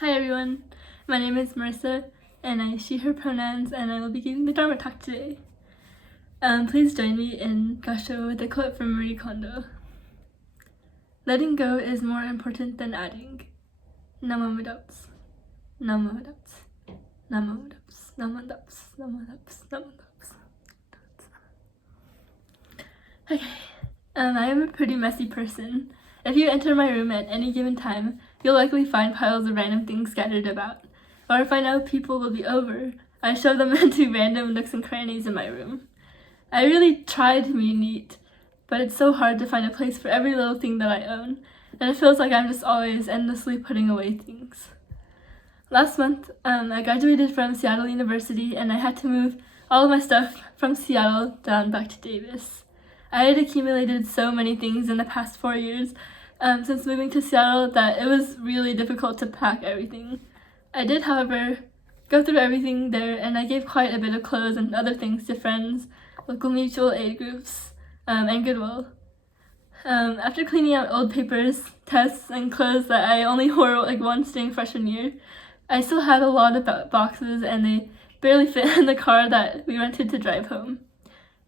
Hi everyone, my name is Marissa, and I she/her pronouns, and I will be giving the Dharma talk today. Please join me in Gasho with a quote from Marie Kondo. Letting go is more important than adding. Namo doubts. Namo doubts. Namo doubts. Namo doubts. Namo doubts. Namo doubts. Okay, I am a pretty messy person. If you enter my room at any given time, you'll likely find piles of random things scattered about. Or if I know people will be over, I shove them into random nooks and crannies in my room. I really try to be neat, but it's so hard to find a place for every little thing that I own, and it feels like I'm just always endlessly putting away things. Last month, I graduated from Seattle University, and I had to move all of my stuff from Seattle down back to Davis. I had accumulated so many things in the past 4 years since moving to Seattle that it was really difficult to pack everything. I did, however, go through everything there, and I gave quite a bit of clothes and other things to friends, local mutual aid groups, and Goodwill. After cleaning out old papers, tests, and clothes that I only wore once during freshman year, I still had a lot of boxes, and they barely fit in the car that we rented to drive home.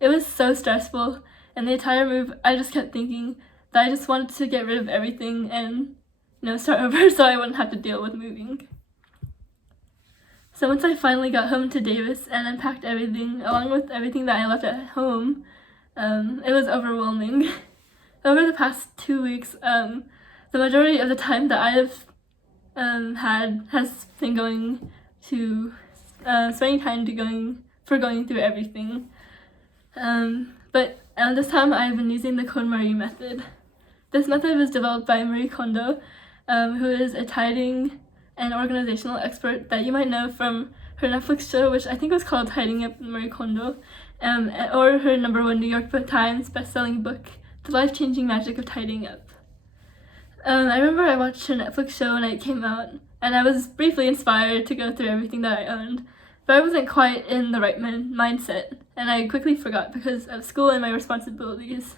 It was so stressful, and the entire move, I just kept thinking that I just wanted to get rid of everything and, start over so I wouldn't have to deal with moving. So once I finally got home to Davis and unpacked everything, along with everything that I left at home, it was overwhelming. Over the past 2 weeks, the majority of the time that I have had has been going to spending time going through everything. But this time I've been using the KonMari method. This method was developed by Marie Kondo, who is a tidying and organizational expert that you might know from her Netflix show, which I think was called Tidying Up Marie Kondo, or her #1 New York Times best-selling book, The Life-Changing Magic of Tidying Up. I remember I watched her Netflix show when it came out, and I was briefly inspired to go through everything that I owned, but I wasn't quite in the right mindset, and I quickly forgot because of school and my responsibilities.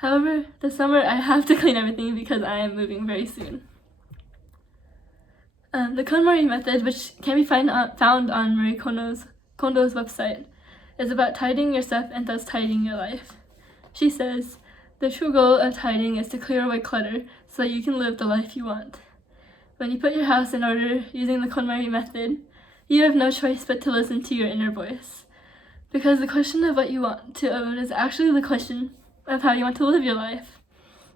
However, this summer I have to clean everything because I am moving very soon. The KonMari method, which can be found on Marie Kondo's website, is about tidying your stuff and thus tidying your life. She says, the true goal of tidying is to clear away clutter so that you can live the life you want. When you put your house in order using the KonMari method, you have no choice but to listen to your inner voice. Because the question of what you want to own is actually the question of how you want to live your life.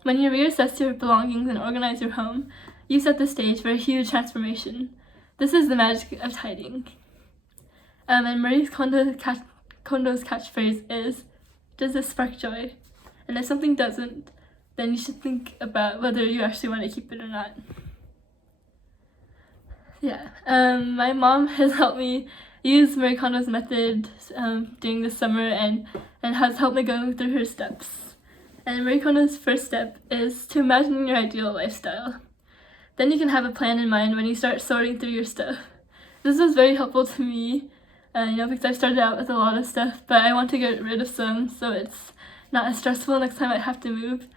When you reassess your belongings and organize your home, you set the stage for a huge transformation. This is the magic of tidying. And Marie Kondo's catchphrase is, does this spark joy? And if something doesn't, then you should think about whether you actually want to keep it or not. Yeah, my mom has helped me use Marie Kondo's method during the summer and has helped me go through her steps. And Marie Kondo's first step is to imagine your ideal lifestyle. Then you can have a plan in mind when you start sorting through your stuff. This was very helpful to me, because I started out with a lot of stuff, but I want to get rid of some so it's not as stressful next time I have to move.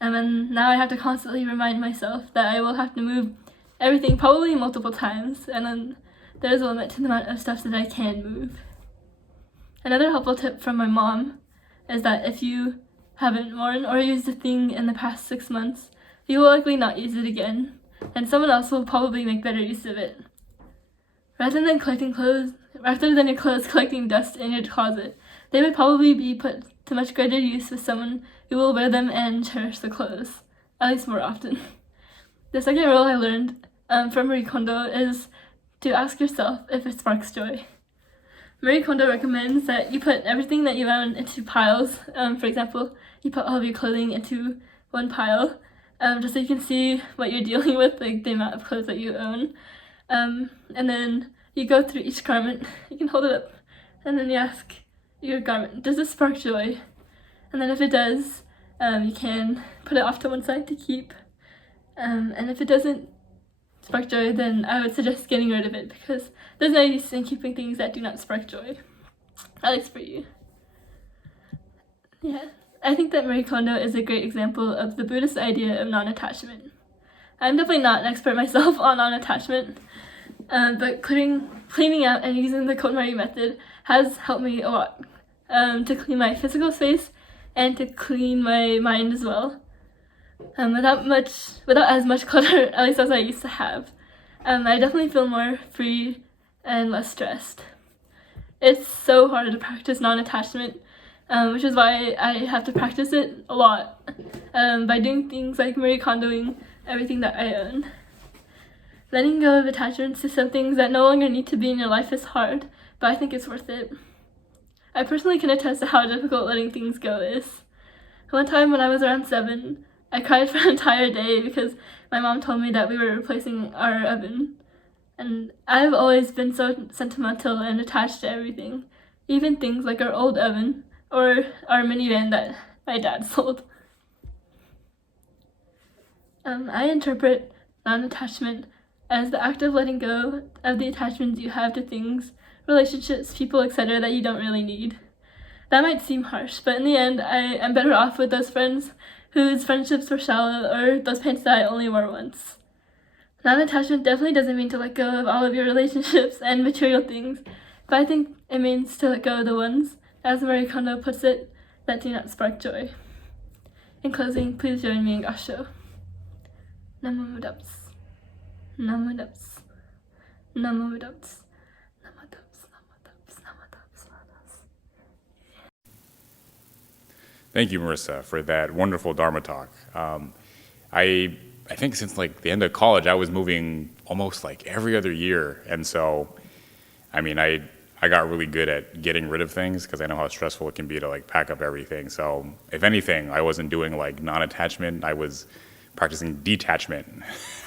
And now I have to constantly remind myself that I will have to move everything probably multiple times, and then there's a limit to the amount of stuff that I can move. Another helpful tip from my mom is that if you haven't worn or used a thing in the past 6 months, you will likely not use it again, and someone else will probably make better use of it. Rather than your clothes collecting dust in your closet, they would probably be put to much greater use with someone who will wear them and cherish the clothes, at least more often. The second rule I learned from Marie Kondo is to ask yourself if it sparks joy. Marie Kondo recommends that you put everything that you own into piles. For example, you put all of your clothing into one pile, just so you can see what you're dealing with, like the amount of clothes that you own. And then you go through each garment, you can hold it up, and then you ask your garment, does this spark joy? And then if it does, you can put it off to one side to keep. And if it doesn't spark joy, then I would suggest getting rid of it, because there's no use in keeping things that do not spark joy, at least for you. Yeah, I think that Marie Kondo is a great example of the Buddhist idea of non-attachment. I'm definitely not an expert myself on non-attachment, but cleaning out and using the KonMari method has helped me a lot to clean my physical space and to clean my mind as well. Without as much clutter, at least as I used to have. I definitely feel more free and less stressed. It's so hard to practice non-attachment, which is why I have to practice it a lot by doing things like Marie Kondoing everything that I own. Letting go of attachments to some things that no longer need to be in your life is hard, but I think it's worth it. I personally can attest to how difficult letting things go is. One time when I was around 7, I cried for an entire day because my mom told me that we were replacing our oven. And I've always been so sentimental and attached to everything, even things like our old oven or our minivan that my dad sold. I interpret non-attachment as the act of letting go of the attachments you have to things, relationships, people, etc. that you don't really need. That might seem harsh, but in the end, I am better off with those friends whose friendships were shallow or those pants that I only wore once. Non-attachment definitely doesn't mean to let go of all of your relationships and material things, but I think it means to let go of the ones, as Marie Kondo puts it, that do not spark joy. In closing, please join me in Gasho. Namo Buddhas. Namo Buddhas. Namo Buddhas. Namo Buddhas. Namo Buddhas. Namo Buddhas. Thank you, Marissa, for that wonderful Dharma talk. I think since like the end of college, I was moving almost like every other year. And so, I mean, I got really good at getting rid of things because I know how stressful it can be to like pack up everything. So if anything, I wasn't doing like non-attachment, I was practicing detachment.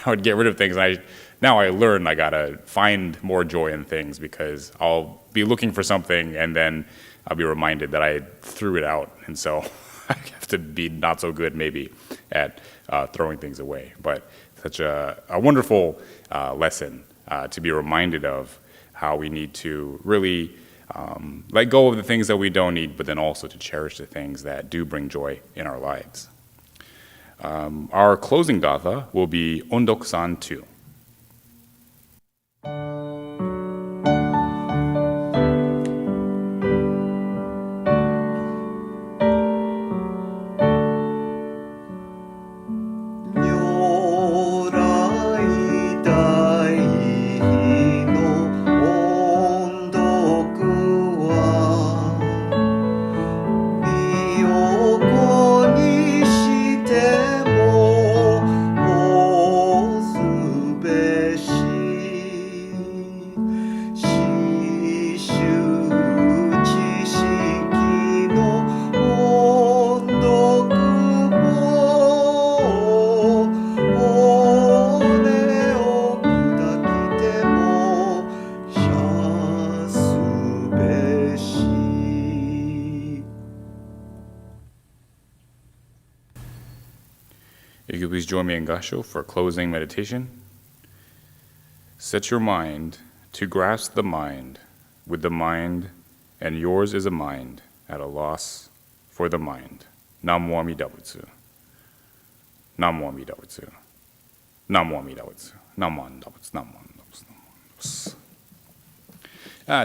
I would get rid of things. Now I learned I gotta find more joy in things because I'll be looking for something and then I'll be reminded that I threw it out. And so I have to be not so good maybe at throwing things away. But such a wonderful lesson to be reminded of how we need to really let go of the things that we don't need, but then also to cherish the things that do bring joy in our lives. Our closing gatha will be Ondok-san 2. If you please join me in Gasho for closing meditation. Set your mind to grasp the mind with the mind, and yours is a mind at a loss for the mind. Namo Amida Butsu. Namo Amida Butsu. Namo Amida Butsu. Namo Amida Butsu. Namo Amida Butsu.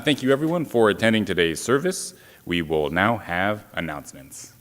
Thank you everyone for attending today's service. We will now have announcements.